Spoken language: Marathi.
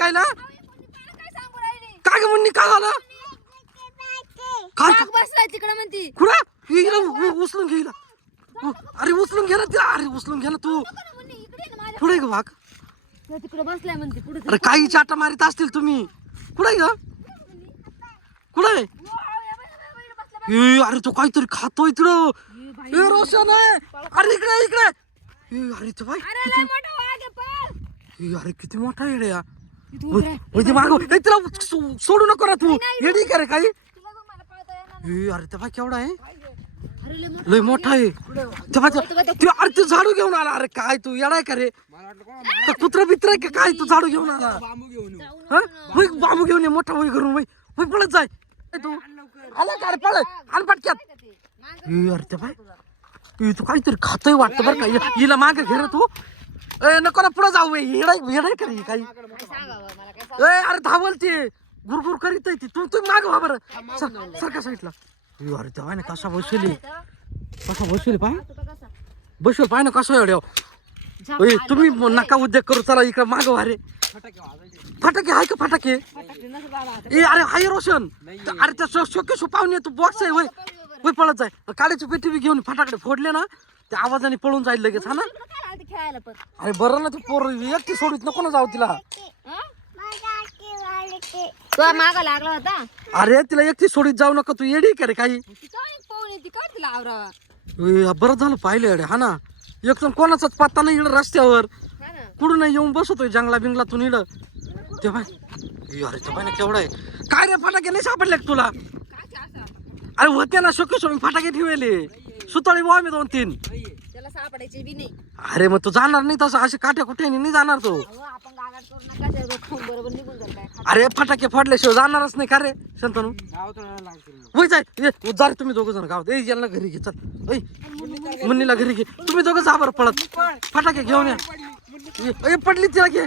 काय ना काय ग म्हणणी काय झालं काय बसलाय तिकडे म्हणती कुठं उचलून घे हिला. अरे उचलून घे ना तिला. अरे उचलून घे ना तू पुढे ग भाग तिकडे बसलाय म्हणते पुढे अरे काही चाटा मारित असतील तुम्ही कुठे ग कुठे अरे तो काहीतरी खातोय तिकडं ए रोशन आहे अरे इकडे इकडे अरे तो भाई अरे किती मोठा येडे या माग तिला सोडू नको ना तू येडी का रे काही अरे ते भाई केवढा आहे लय मोठा आहे अरे तू झाडू घेऊन आला अरे काय तू येडाय का रे कुत्रा बित्रा का काय तू झाडू घेऊन आला बांबू घेऊन ये मोठा वय करून वय पळत जाय तू आला का रे पळ आण पटक्यात अरे ते भाई तू काहीतरी खातोय वाटतं बरं का हिला मागे घे रे तू नको ना पुढे जाऊ येडाय का रे काही अरे धावल ते गुरगुर करीत आहे ती तू माग व्हा बरं सारख्या साईडला अरे तेव्हा ना कसा बसवली पाय बसवेल पाय ना कसं एवढ्या तुम्ही नका उद्योग करू चला इकडे माग व्हा रे फटाके आहे का फटाके अरे हाय रोशन अरे त्या शोके पाहुणे तू बॉक्स आहे वय पळत जाय काड्याची पेटी बी घेऊन फटाकडे फोडले ना त्या आवाजाने पळून जाईल लगेच हा ना अरे बरं ना तू पोर एकटी सोडीत नको ना जाऊ तिला माग लागला होता अरे तिला एकटी सोडीत जाऊ नका तू येडी का रे काही बरं झालं पाहिलं अरे हा ना एकदम कोणाचाच पत्ता नाही इकडं रस्त्यावर कुठून येऊन बसतोय जंगला बिंगलातून इकडं तेव्हा अरे तेव्हा ना केवढा आहे काय रे फटाके नाही सापडले का तुला अरे होते ना शोके मी फटाके ठेवले सुतळी बुवा मी 2-3 त्याला सापडायचे बी नाही अरे मग तू जाणार नाही तसं असे काठ्या कुठे नाही जाणार तो आपण गागाट करू नका बरोबर निघून जाईल काय अरे फटाके फोडल्याशिवाय जाणारच नाही का रे शंतनू होय जाय जा तुम्ही दोघं जण गावात यांना घरी घे चल मुन्नीला घरी घे तुम्ही दोघं जा बरं पळत फटाके घेऊन या पडली तिला घे